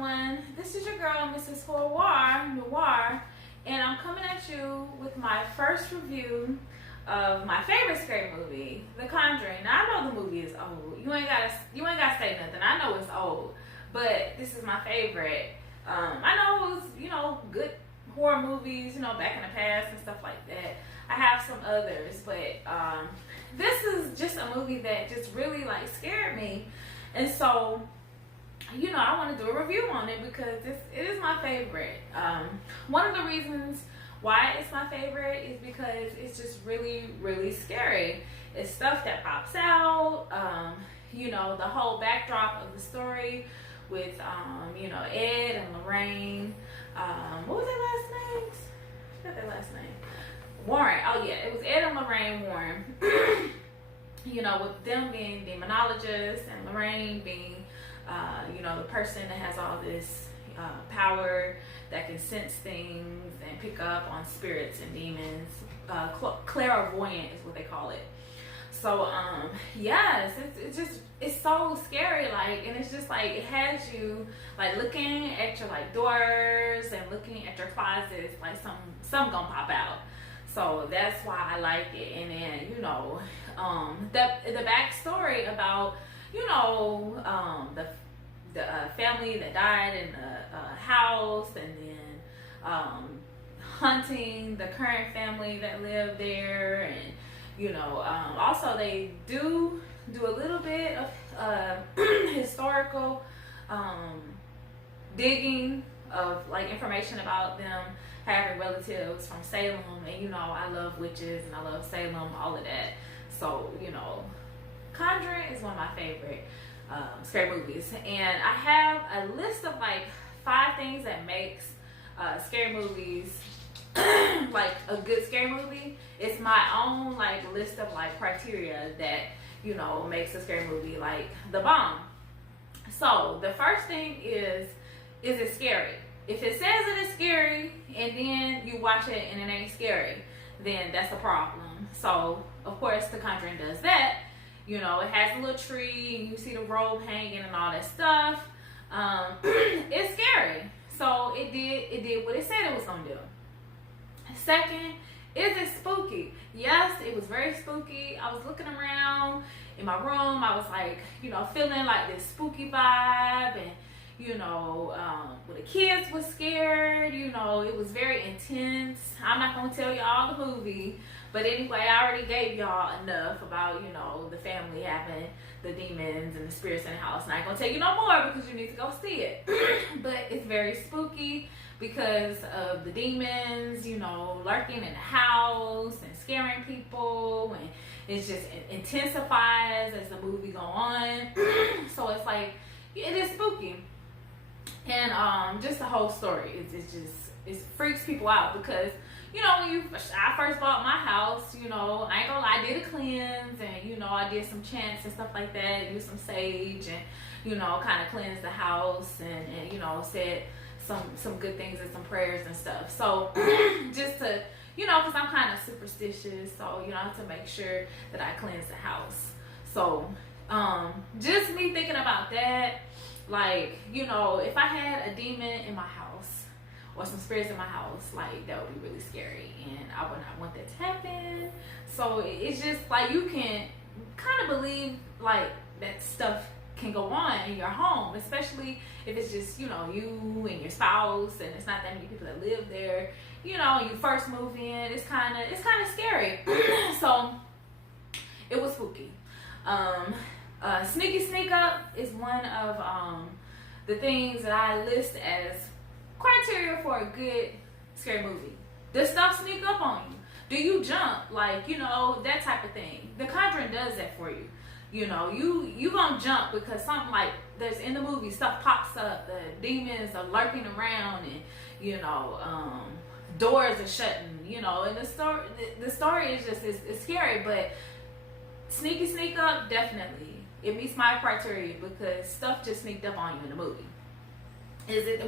everyone. This is your girl, Mrs. Noir, and I'm coming at you with my first review of my favorite scary movie, The Conjuring. Now, I know the movie is old. You ain't gotta say nothing. I know it's old, but this is my favorite. I know it was, good horror movies, back in the past and stuff like that. I have some others, but this is just a movie that just really scared me, and so. I want to do a review on it because it is my favorite. One of the reasons why it's my favorite is because it's just really, really scary. It's stuff that pops out, the whole backdrop of the story with, Ed and Lorraine. What was their last names? I forgot their last name. Warren. Oh, yeah, it was Ed and Lorraine Warren. With them being demonologists and Lorraine being the person that has all this power that can sense things and pick up on spirits and demons. Clairvoyant is what they call it. So, yes, it's so scary, and it's just it has you looking at your doors and looking at your closets, some gonna pop out. So that's why I like it. And then, the backstory about the family that died in the house, and then hunting the current family that lived there, and also they do a little bit of historical digging of information about them having relatives from Salem, and I love witches and I love Salem, all of that. So Conjuring is one of my favorite scary movies, and I have a list of 5 things that makes scary movies a good scary movie. It's my own list of criteria that makes a scary movie the bomb. So the first thing is it scary? If it says it is scary and then you watch it and it ain't scary, then that's a problem. So of course The Conjuring does that. It has a little tree and you see the robe hanging and all that stuff. It's scary. So it did what it said it was gonna do. Second, is it spooky? Yes, it was very spooky. I was looking around in my room. I was feeling this spooky vibe, and when the kids was scared, it was very intense. I'm not gonna tell y'all the movie, but anyway, I already gave y'all enough about, the family having the demons and the spirits in the house. And I ain't gonna tell you no more because you need to go see it. But it's very spooky because of the demons, lurking in the house and scaring people, and it just intensifies as the movie go on. So it's it is spooky. And just the whole story, it freaks people out because when I first bought my house, I ain't gonna lie, I did a cleanse, and I did some chants and stuff like that, used some sage, and kind of cleansed the house, and said some good things and some prayers and stuff. So just to because I'm kind of superstitious, so I have to make sure that I cleanse the house. So just me thinking about that. If I had a demon in my house or some spirits in my house, that would be really scary, and I would not want that to happen. So it's just you can kind of believe that stuff can go on in your home, especially if it's just you and your spouse, and it's not that many people that live there. You first move in, it's kind of scary. So it was spooky. Sneaky sneak up is one of the things that I list as criteria for a good scary movie. Does stuff sneak up on you? Do you jump? That type of thing. The Conjuring does that for you. You gonna jump because something that's in the movie, stuff pops up, the demons are lurking around, and doors are shutting, and the story is just it's scary, but sneak up, definitely. It meets my criteria because stuff just sneaked up on you in the movie.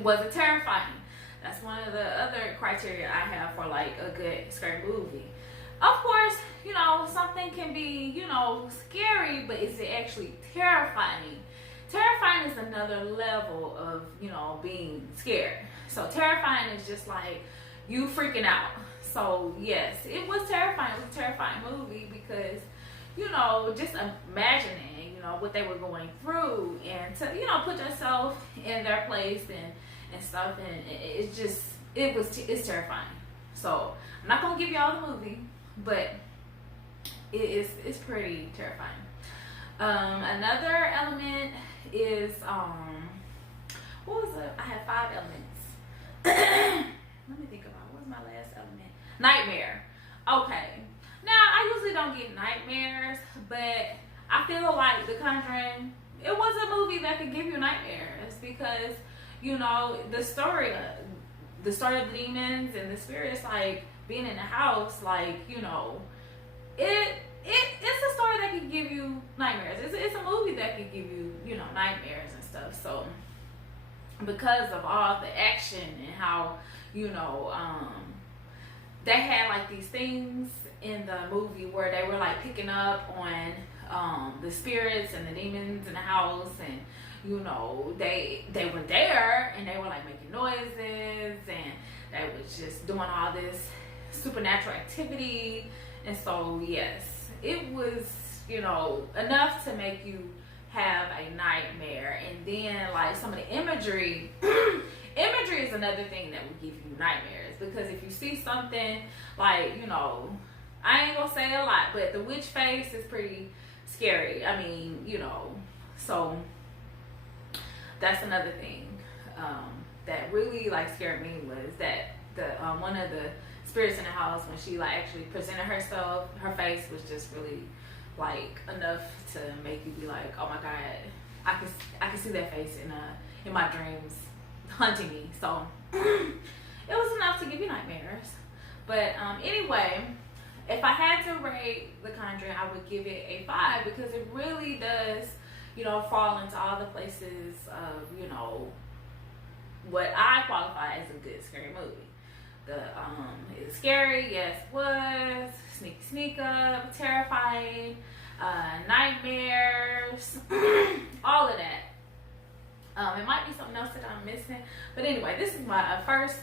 Was it terrifying? That's one of the other criteria I have for a good scary movie. Of course, something can be, scary, but is it actually terrifying terrifying is another level of, you know, being scared. So terrifying is just like you freaking out. So yes, it was terrifying. It was a terrifying movie because, you know, just imagining, you know, what they were going through, and to, you know, put yourself in their place and stuff, and it's terrifying. So I'm not gonna give y'all the movie, but it's pretty terrifying. Another element is what was it? I had 5 elements. Let me think about what was my last element. Nightmare. Okay. Now I usually don't get nightmares, but I feel like The Conjuring, it was a movie that could give you nightmares because, you know, the story of the demons and the spirits, like being in the house, like, you know, it's a story that can give you nightmares. It's a movie that can give you, you know, nightmares and stuff. So because of all the action and how, you know, they had like these things in the movie where they were like picking up on the spirits and the demons in the house, and, you know, they were there and they were like making noises and they was just doing all this supernatural activity. And so yes, it was, you know, enough to make you have a nightmare. And then like some of the imagery imagery is another thing that will give you nightmares, because if you see something like, you know, I ain't gonna say a lot, but the witch face is pretty scary. I mean, you know, so that's another thing that really like scared me, was that the one of the spirits in the house, when she like actually presented herself, her face was just really like enough to make you be like, oh my god, I can see that face in my dreams hunting me. So it was enough to give you nightmares. But anyway, if I had to rate The Conjuring, I would give it a 5, because it really does, you know, fall into all the places of, you know, what I qualify as a good scary movie. It's scary, yes, it was. Sneak up, terrifying, nightmares, all of that. It might be something else that I'm missing, but anyway, this is my first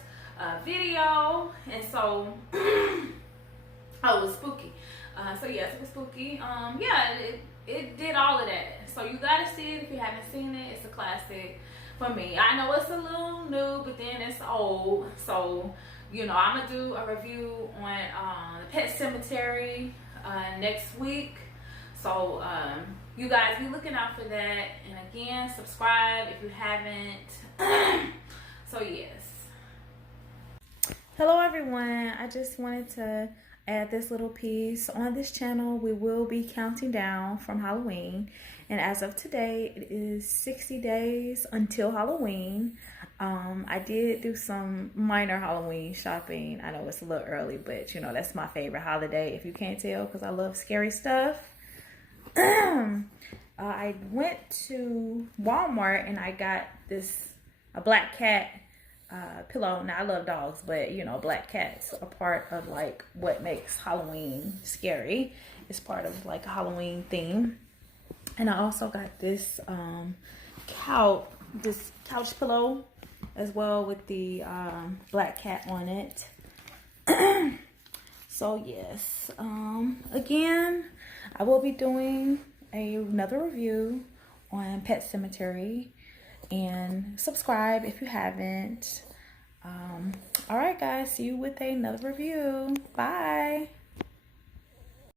video, and so oh, it was spooky. So yes, it was spooky. Yeah, it did all of that. So you gotta see it if you haven't seen it. It's a classic for me. I know it's a little new, but then it's old. So, you know, I'm gonna do a review on the Pet Cemetery next week. So you guys be looking out for that. And again, subscribe if you haven't. So yes. Hello everyone. I just wanted to add this little piece. On this channel, we will be counting down from Halloween. And as of today, it is 60 days until Halloween. I did do some minor Halloween shopping. I know it's a little early, but you know, that's my favorite holiday, if you can't tell, because I love scary stuff. I went to Walmart and I got a black cat pillow. Now I love dogs, but you know, black cats are part of like what makes Halloween scary. It's part of like a Halloween theme. And I also got this couch pillow as well with the black cat on it. So yes, again, I will be doing another review on Pet Cemetery, and subscribe if you haven't. All right guys, see you with another review. Bye.